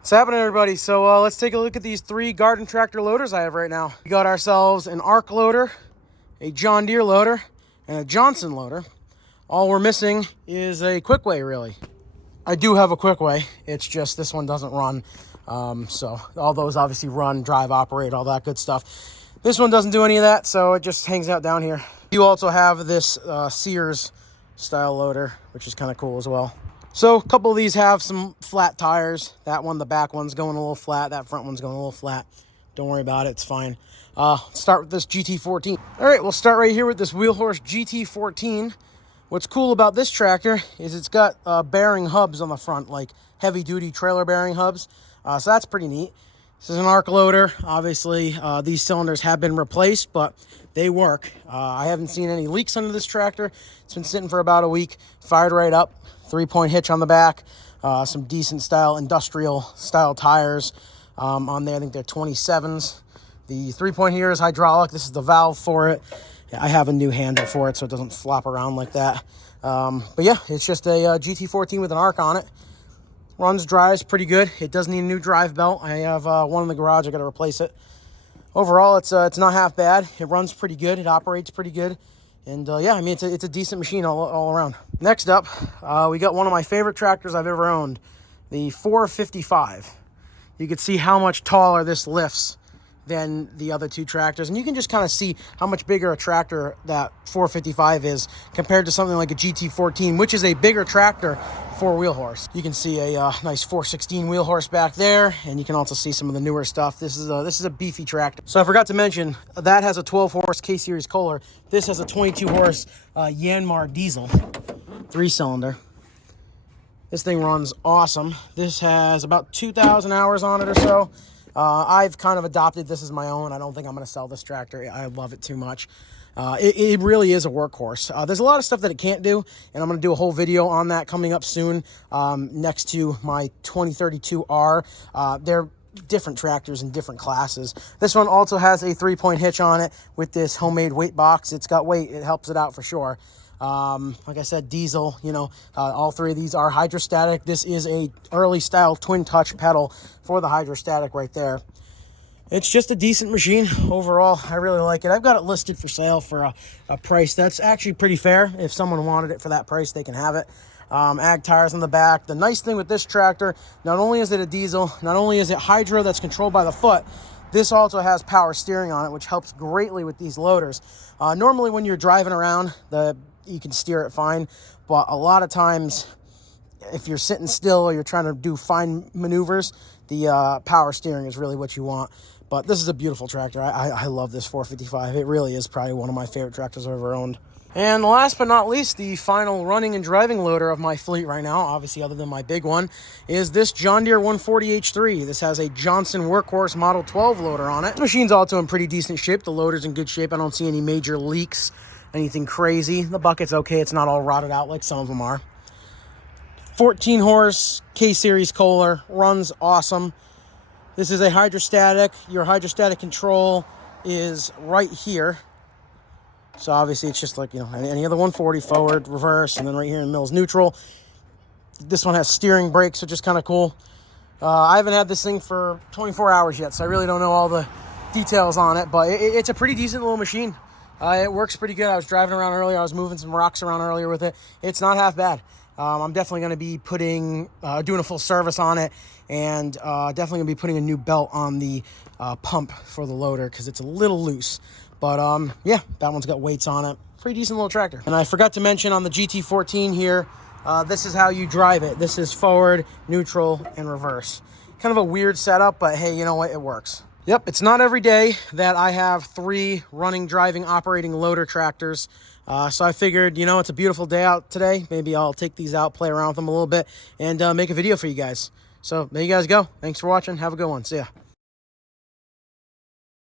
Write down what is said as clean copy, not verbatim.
What's happening, everybody? So let's take a look at these three garden tractor loaders I have right now. We got ourselves an Arc loader, a John Deere loader, and a Johnson loader. All we're missing is a Quickway, really. I do have a Quickway. It's just this one doesn't run. So all those obviously run, drive, operate, all that good stuff. This one doesn't do any of that, so it just hangs out down here. You also have this Sears style loader, which is kind of cool as well. So a couple of these have some flat tires. That one, the back one's going a little flat. That front one's going a little flat. Don't worry about it. It's fine. Start with this GT14. All right, we'll start right here with this Wheelhorse GT14. What's cool about this tractor is it's got bearing hubs on the front, like heavy-duty trailer bearing hubs. So that's pretty neat. This is an Arc loader. Obviously, these cylinders have been replaced, but they work. I haven't seen any leaks under this tractor. It's been sitting for about a week. Fired right up. 3-point hitch on the back. Some decent style, industrial style tires on there. I think they're 27s. The 3-point here is hydraulic. This is the valve for it. I have a new handle for it so it doesn't flop around like that. But yeah, it's just a GT14 with an Arc on it. Runs, drives pretty good. It does need a new drive belt. I have one in the garage. I got to replace it. Overall, it's not half bad. It runs pretty good. It operates pretty good. And yeah, I mean, it's a decent machine all around. Next up, we got one of my favorite tractors I've ever owned, the 455. You can see how much taller this lifts than the other two tractors. And you can just kind of see how much bigger a tractor that 455 is compared to something like a GT14, which is a bigger tractor for Wheelhorse. You can see a nice 416 Wheelhorse back there, and you can also see some of the newer stuff. This is a beefy tractor. So I forgot to mention, that has a 12-horse K-Series Kohler. This has a 22-horse Yanmar diesel, 3-cylinder. This thing runs awesome. This has about 2,000 hours on it or so. I've kind of adopted this as my own. I don't think I'm going to sell this tractor. I love it too much. It really is a workhorse. There's a lot of stuff that it can't do, and I'm going to do a whole video on that coming up soon next to my 2032R. They're different tractors in different classes. This one also has a 3-point hitch on it with this homemade weight box. It's got weight. It helps it out for sure. Like I said, diesel, all three of these are hydrostatic. This is a early style twin touch pedal for the hydrostatic right there. It's just a decent machine overall. I really like it. I've got it listed for sale for a price that's actually pretty fair. If someone wanted it for that price, they can have it. Ag tires on the back. The nice thing with this tractor, not only is it a diesel, not only is it hydro that's controlled by the foot, this also has power steering on it, which helps greatly with these loaders. Normally when you're driving around, you can steer it fine, but a lot of times if you're sitting still or you're trying to do fine maneuvers, the power steering is really what you want. But this is a beautiful tractor. I love this 455. It really is probably one of my favorite tractors I've ever owned. And last but not least, the final running and driving loader of my fleet right now, obviously other than my big one, is this John Deere 140H3. This has a Johnson Workhorse Model 12 loader on it. The machine's also in pretty decent shape. The loader's in good shape. I don't see any major leaks, anything crazy. The bucket's okay. It's not all rotted out like some of them are. 14-horse K-Series Kohler. Runs awesome. This is a hydrostatic. Your hydrostatic control is right here. So obviously it's just like, any other 140, forward, reverse, and then right here in the middle is neutral. This one has steering brakes, which is kind of cool. I haven't had this thing for 24 hours yet, so I really don't know all the details on it, but it's a pretty decent little machine. It works pretty good. I was driving around earlier. I was moving some rocks around earlier with it. It's not half bad. I'm definitely going to be doing a full service on it, and definitely going to be putting a new belt on the pump for the loader because it's a little loose. But yeah, that one's got weights on it. Pretty decent little tractor. And I forgot to mention on the GT14 here, this is how you drive it. This is forward, neutral, and reverse. Kind of a weird setup, but hey, you know what? It works. Yep, it's not every day that I have 3 running, driving, operating loader tractors. So I figured, it's a beautiful day out today. Maybe I'll take these out, play around with them a little bit, and make a video for you guys. So there you guys go. Thanks for watching. Have a good one. See ya.